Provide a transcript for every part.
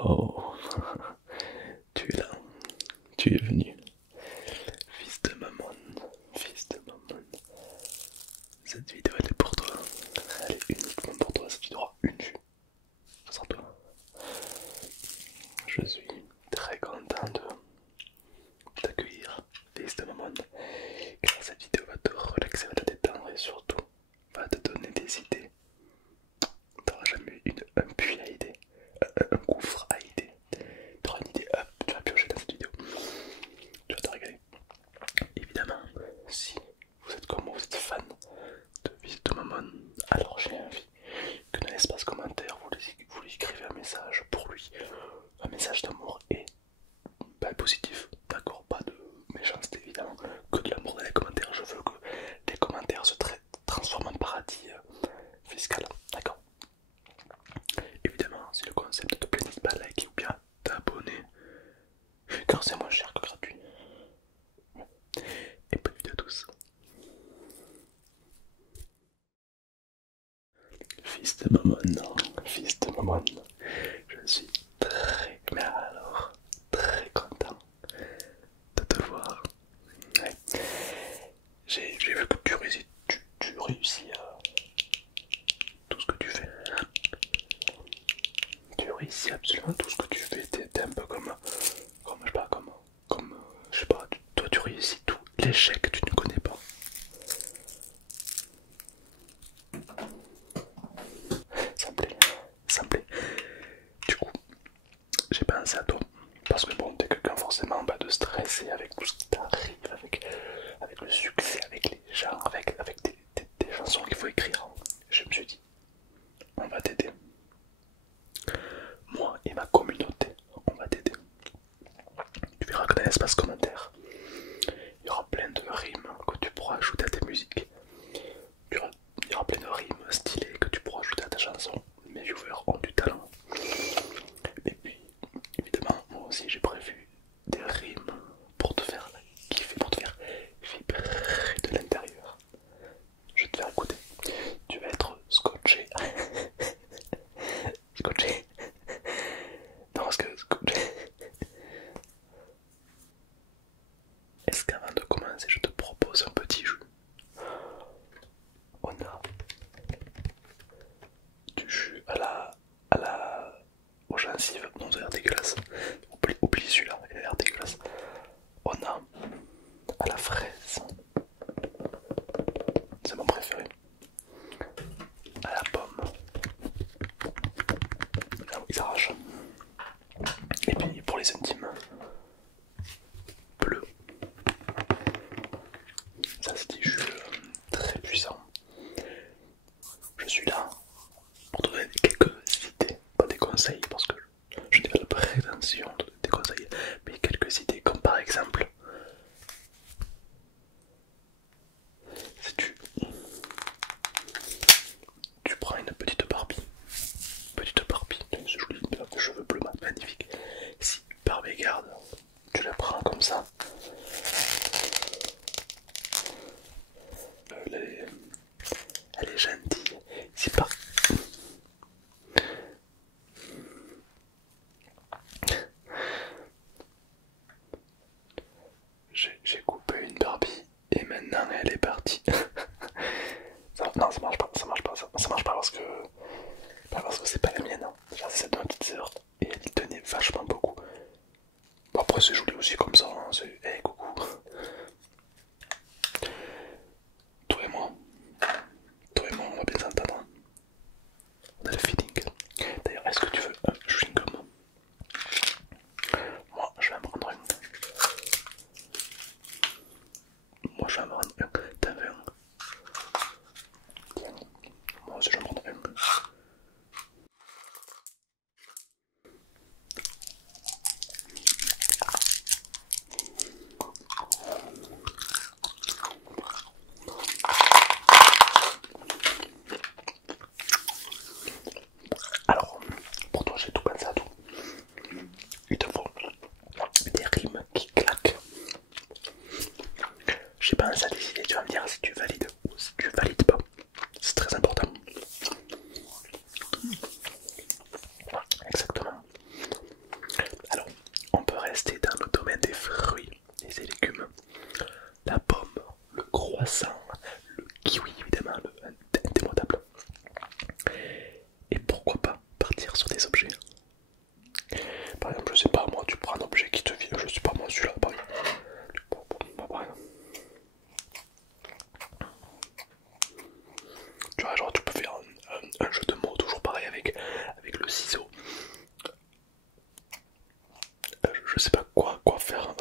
Oh, tu es là, tu es venu. Fils de maman, fils de maman. Cette vidéo elle est pour toi. Elle est uniquement pour toi. Cette vidéo aura une vue. Ça sera toi. Je suis très content de t'accueillir, fils de maman. Car cette vidéo va te relaxer, va te détendre et surtout va te donner des idées. T'auras jamais eu un puits à idées, un gouffre à idées. T'auras une idée, hop, tu vas piocher dans cette vidéo. Tu vas te régaler. Évidemment, si vous êtes comme moi, vous êtes fan de Fils de Mammon, alors j'ai envie que dans l'espace commentaire, vous lui écrivez un message pour lui, un message d'amour et pas positif, d'accord, pas de méchanceté évidemment, que de l'amour dans les commentaires. Je veux que les commentaires se transforment en paradis fiscal, d'accord. Évidemment, si le concept te plaît, n'hésite pas à liker ou bien t'abonner, car c'est moins cher que gratuit. Et bonne vidéo à tous. Fils de maman, non, fils de maman, je suis très, mais alors, très content de te voir. Ouais. J'ai vu que tu réussis à tout ce que tu fais. Tu réussis absolument tout ce que tu fais. T'es un peu comme, je sais pas, je sais pas, toi tu réussis tout. L'échec, tu ne connais pas. Ça me plaît, ça me plaît. Du coup, j'ai pensé à toi. Parce que bon, t'es quelqu'un forcément de stressé avec tout ce qui t'arrive, avec le succès, avec les gens, avec des chansons qu'il faut écrire. Je me suis dit, on va t'aider. Moi et ma communauté, on va t'aider. Tu verras que dans l'espace commentaire, il y aura plein de rimes que tu pourras ajouter à tes musiques. Il y aura plein de rimes stylées que tu pourras ajouter à ta chanson. Mes viewers ont du talent. Et puis, évidemment, moi aussi j'ai prévu des rimes pour te faire kiffer, pour te faire vibrer de l'intérieur. Je vais te faire écouter. Tu vas être scotché. Scotché. Non, parce que scotché. Est-ce qu'avant de commencer, je te propose un petit jeu? On a du jus aux gencives. Non, ça a l'air dégueulasse. Oublie celui-là, il a l'air dégueulasse. On a à la fraise, c'est mon préféré. À la pomme, ils arrachent. Et puis pour les intimes, bleu. Ça c'est des jus très puissants. Je suis là pour te donner quelques idées, pas des conseils parce que je n'ai pas la prétention de donner des conseils, mais quelques idées comme par exemple, si tu prends une petite Barbie, ce joli de cheveux bleus magnifique. Si par mégarde, tu la prends comme ça, elle est gentille. Si par j'ai coupé une Barbie et maintenant elle est partie. Non, ça marche pas, ça marche pas parce que c'est pas la mienne. Hein. Déjà, c'est celle de ma petite sœur et elle tenait vachement beaucoup. Bon, après, c'est joli aussi comme ça. Hein. C'est hey, coucou. Toi et moi, on va bien s'entendre. On a le feeling. D'ailleurs, est-ce que tu veux un chewing-gum? Moi, je vais en prendre un. Moi, je vais en prendre un. T'en veux un? Tiens, moi aussi, je vais en prendre un. je sais pas quoi faire.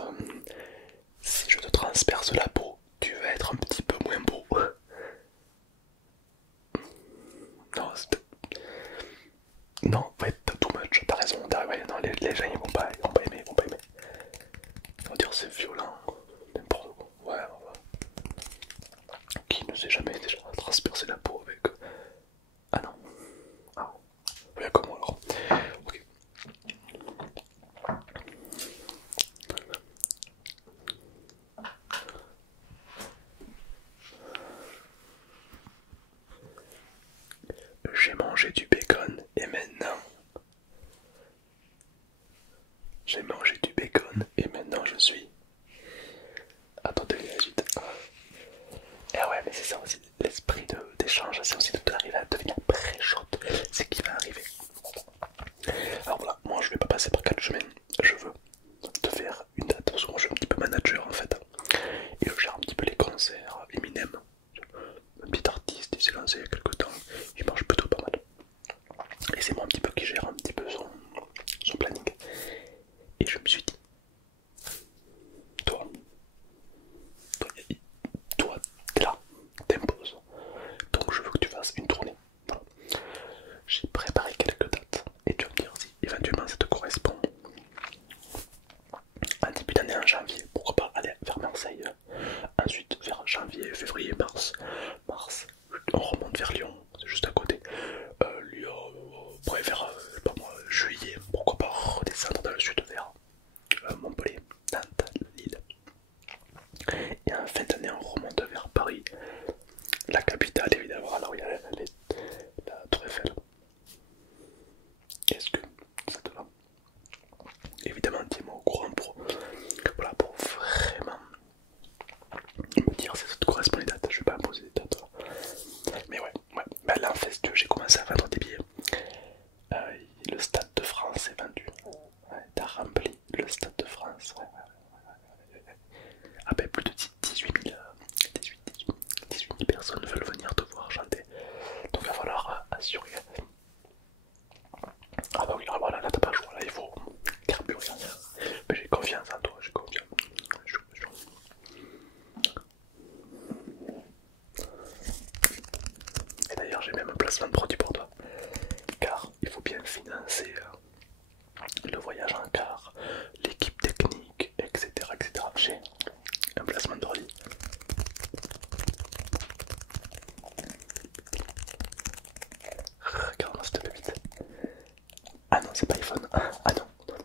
Si je te transperce la peau, tu vas être un petit peu moins beau. Non, non, ouais, t'as too much, t'as raison. Ouais, non, les gens ils vont pas aimer, ils vont pas aimer. Ils vont dire c'est violent, n'importe quoi. Ouais, ouais. Qui ne s'est jamais déjà transpercé la peau avec. Ah non. Ah, ouais, comme moi alors. Ok. J'ai mangé du bacon et maintenant. J'ai mangé du bacon et maintenant je suis. Attendez, vite. Et ouais, mais c'est ça aussi, l'esprit d'échange, c'est aussi de arriver à devenir pré-shot. C'est qui va arriver. Alors voilà, moi je vais pas passer par quatre chemins. Je veux te faire une date, parce que moi je suis un petit peu manager en fait. Et je gère un petit peu les concerts. Eminem, un petit artiste, il s'est lancé il y a quelques temps. Il marche plutôt pas mal. Et c'est moi un petit peu qui gère un petit peu son planning. Et je me suis dit, toi, toi, t'es là, t'imposes. Donc je veux que tu fasses une tournée. Voilà. J'ai préparé quelques dates et tu vas me dire si éventuellement ça te correspond. En début d'année en janvier, pourquoi pas aller vers Marseille. Ensuite vers janvier, février, mars. Mars, on remonte vers Lyon, c'est juste à côté. Lyon, après vers je sais pas moi, juillet, pourquoi pas redescendre dans le sud vers Montpellier, Nantes, Lille. Et en fin d'année, on remonte vers Paris, la capitale évidemment, là où il y a la Tour Eiffel. Est-ce que ça te va? Évidemment, dis-moi au courant voilà, pour vraiment me dire si ça te correspond les dates. Je vais pas imposer des dates. Mais ouais, ouais. Bah là en fait, j'ai commencé à vendre des billets. Le Stade de France est vendu. Ouais, t'as rempli le Stade de France. Ouais, ouais, ouais. Ah ben plus de 18 000 personnes veulent venir te voir chanter. Donc il va falloir assurer. Ah bah oui, ah voilà, là t'as pas le choix, là il faut carburer. Mais j'ai confiance en toi, j'ai confiance. Et d'ailleurs j'ai même un placement de produit pour toi. Car il faut bien financer le voyage en car, l'équipe technique, etc. etc. J'ai un placement de produit. Regarde-moi cette pépite. Ah non, c'est pas iPhone. Ah non, non,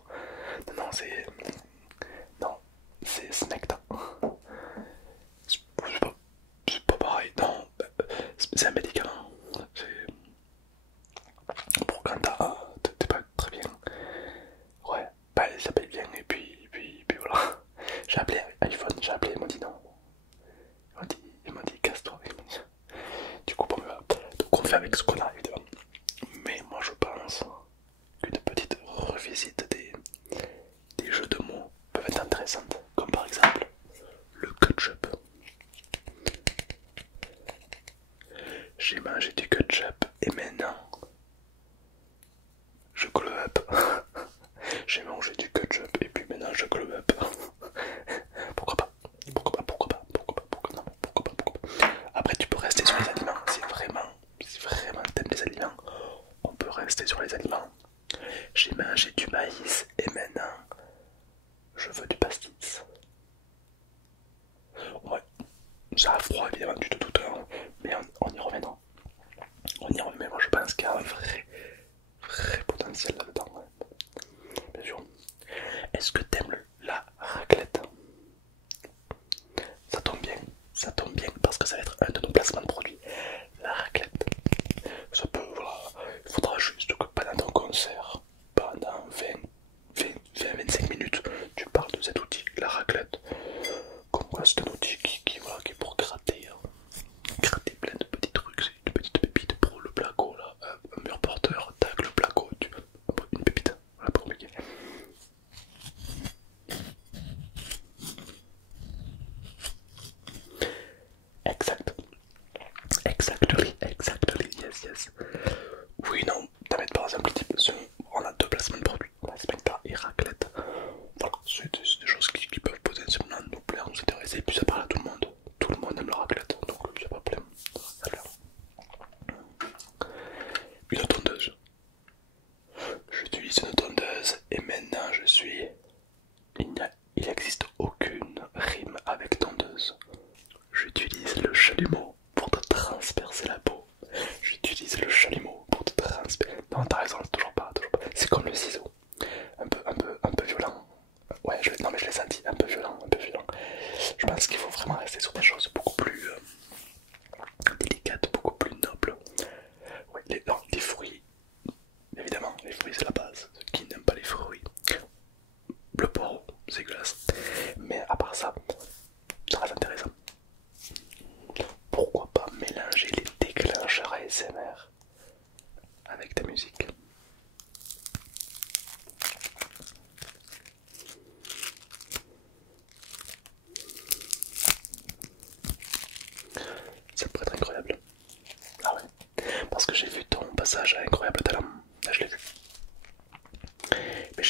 non, non, c'est. Non, c'est Smecta. C'est pas pareil, non. C'est un médicament. C'est pour quand t'es pas très bien. Ouais, bah il s'appelle bien et puis voilà. J'ai appelé iPhone, j'ai appelé, ils m'ont dit non. Ils m'ont dit casse-toi. Du coup, bon, donc on fait avec ce qu'on a évidemment. Mais moi je pense qu'une petite revisite des jeux de mots peuvent être intéressantes. Comme par exemple le ketchup. J'ai mangé du ketchup et maintenant je glow up. J'ai mangé du ketchup et puis maintenant je glow up. Pourquoi pas? Pourquoi pas? Pourquoi pas? Pourquoi pas? Pourquoi pas? Pourquoi pas? Après tu peux rester sur les aliments. Si vraiment t'aimes les aliments, on peut rester sur les aliments. J'ai mangé du maïs et maintenant je veux du pastis. Ouais, ça a froid évidemment, tu te doutes, hein, mais on y reviendra. On y remet, moi je pense qu'il y a un vrai potentiel là-dedans. Ouais. Bien sûr. Est-ce que t'aimes la raclette? Ça tombe bien parce que ça va être un de nos placements de produits. La raclette. Ça peut, voilà, il faudra juste que pendant ton concert, pendant 20-25 minutes, tu parles de cet outil, la raclette. Comme quoi c'est un outil voilà, qui est pour gratter, gratter plein de petits trucs, de petites pépites pour le placo là, un mur porteur, tac le placo,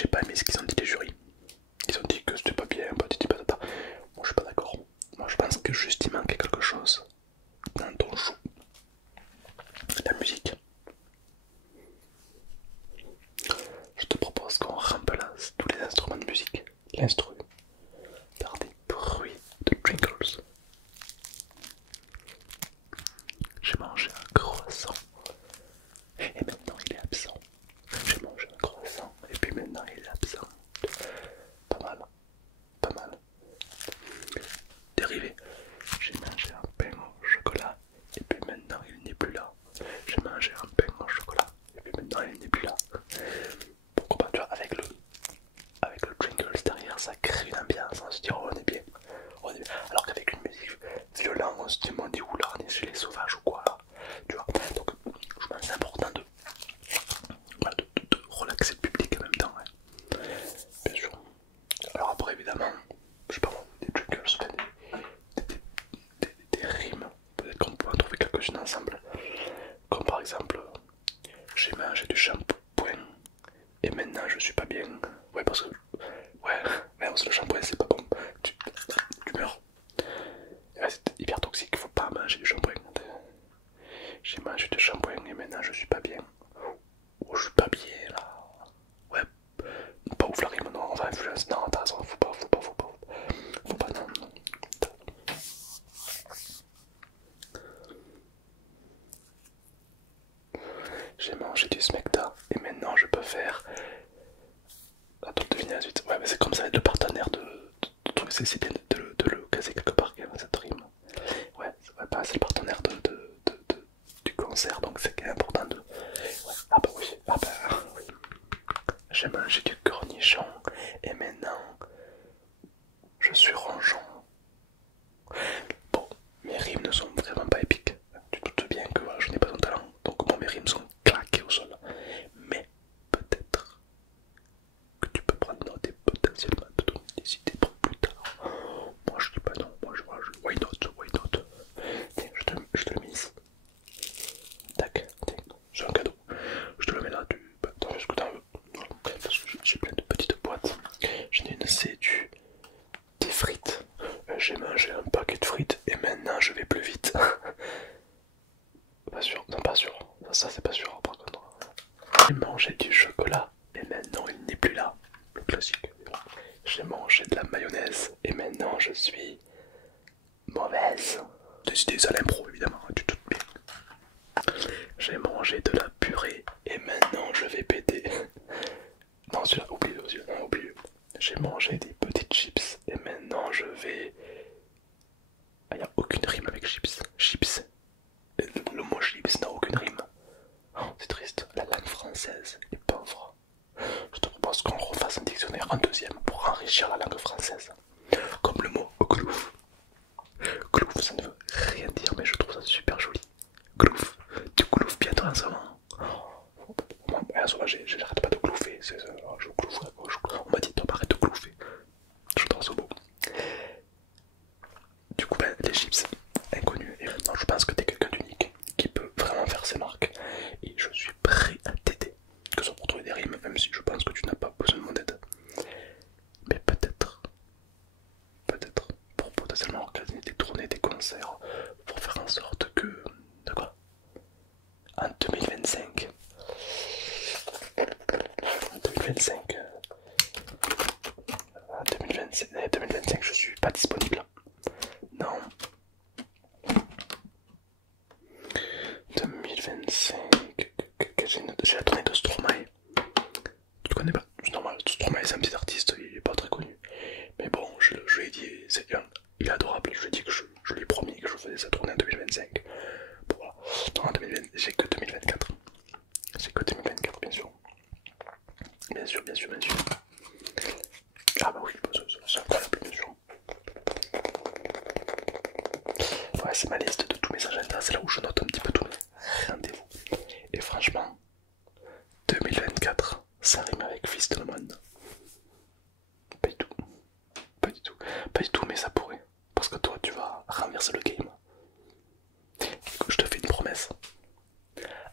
j'ai pas aimé ce qu'ils ont dit les jurys. Ils ont dit que c'était pas bien, patati patata. Moi je suis pas d'accord. Moi je pense que juste il manquait quelque chose dans ton show. La musique. Je te propose qu'on remplace tous les instruments de musique, l'instru, par des bruits de jingles. J'ai mangé un croissant et maintenant il est absent. J'ai mangé un croissant et puis maintenant il est absent. Pas mal, pas mal. Dérivé. J'ai mangé un pain au chocolat et puis maintenant il n'est plus là. J'ai mangé un pain au chocolat et puis maintenant il n'est plus là. Pourquoi pas, tu vois, avec le jingles derrière, ça crée une ambiance, on se dit oh, on est bien. On est bien. Alors qu'avec une musique violente, on se dit oula, on est chez les sauvages ou quoi là. Tu vois, donc je pense que c'est important voilà, de relaxer le public en même temps. Ouais. Bien sûr. Alors après évidemment, je sais pas moi, des jingles, des rimes, peut-être qu'on peut en trouver quelques-unes ensemble. Comme par exemple, j'ai mangé du shampoing et maintenant je suis pas bien. Ouais, parce que le shampoing c'est pas bon. Tu meurs. Ouais, c'est hyper toxique, faut pas manger du shampoing. J'ai mangé du shampoing et maintenant je suis pas bien. Oh, je suis pas bien là. Ouais, pas ouf la rime, non, on va influence. Non, t'as raison, faut pas, non, non. J'ai mangé du smecta et maintenant je peux faire. Attends, deviner la suite. Ouais, mais c'est comme ça être le partenaire de truc, c'est bien de le caser quelque part quand même, cette rime. Ouais, c'est le partenaire du concert, donc c'est quand même important de. Ouais. Ah bah oui, oui. J'ai mangé du cornichon et maintenant je suis ronchon. Bon, mes rimes ne sont vraiment pas épiques. Tu te doutes bien que voilà, je n'ai pas de talent, donc bon, mes rimes sont claquées au sol. Mais peut-être que tu peux prendre note et potentiellement te donner des idées pour plus tard. Moi je dis pas non, moi je why not. Tiens, je te le mets ici. Tac, tiens, c'est un cadeau. Je te le mets là, t'en fais ce que t'en veux. Voilà. Parce que j'ai plein de petites boîtes. J'en ai une, c'est des frites. J'ai mangé un paquet de frites et maintenant je vais plus vite. Pas sûr, non pas sûr. Ça c'est pas sûr par contre. J'ai mangé du chocolat et maintenant il n'est plus là. Le classique. J'ai mangé de la mayonnaise et maintenant je suis mauvaise. Des idées à l'impro évidemment, tu te doutes bien. J'ai mangé de la purée et maintenant je vais péter. Non, celui-là, oublie. J'ai mangé des petites chips et maintenant je vais. Ah, y a aucune rime avec chips. Chips. Le mot chips n'a aucune rime. Oh, c'est triste. La langue française est pauvre. Je te propose qu'on refasse un dictionnaire en deuxième pour enrichir la langue française. Comme le mot glouf. Glouf, ça ne veut rien dire, mais je trouve ça super joli. Glouf. Tu glouffes bien toi en ce moment. Moi, en ce moment, j'arrête pas de glouffer. Je glouffe à gauche. On m'a dit, toi, arrête de glouffer. Je trouve ça beau. Du coup, ben, les chips inconnus. Et non, je pense que t'es quelqu'un d'unique qui peut vraiment faire ses marques. Et je suis prêt à t'aider. Que ce soit pour trouver des rimes, même si je pense que tu n'as pas besoin de mon aide. Mais peut-être, pour potentiellement organiser des tournées, des concerts, pour faire en sorte que. De quoi? En 2025. En 2025. En 2025, je suis pas disponible. Non. 2025. J'ai la tournée de Stromae. Tu connais pas? C'est normal, Stromae c'est un petit artiste, il est pas très connu. Mais bon, je lui ai dit, il est adorable, je lui ai dit que je lui ai promis que je faisais sa tournée en 2025. Bon voilà. Non, en 2020, j'ai que 2024. J'ai que 2024, bien sûr. Bien sûr. Ah bah oui, c'est incroyable, bien sûr. Ouais, c'est ma liste de tous mes agendas, c'est là où je note un petit peu tous mes rendez-vous. Et franchement, 2024, ça rime avec Fils de le Monde. Pas du tout. Pas du tout, mais ça pourrait. Parce que toi, tu vas renverser le game. Écoute, je te fais une promesse.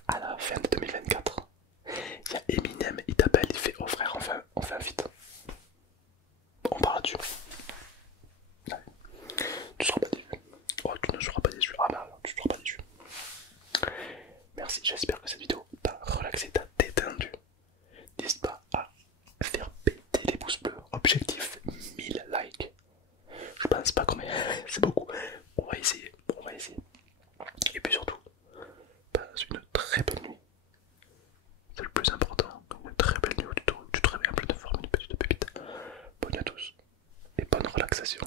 À la fin de 2024, il y a Eminem, il t'appelle, il fait oh frère, on fait un vite. On part là-dessus. Ouais. Tu seras pas déçu. Oh, tu ne seras pas déçu. Ah bah alors, tu ne seras pas déçu. Merci, j'espère que cette vidéo t'a relaxé, t'a détendu. N'hésite pas à faire péter les pouces bleus. Objectif 1000 likes. Je pense pas combien, c'est beaucoup. On va essayer, on va essayer. Et puis surtout, passe une très bonne nuit. C'est le plus important. Une très belle nuit où tu te réveilles en pleine forme, une petite pépite. Bonne nuit à tous et bonne relaxation.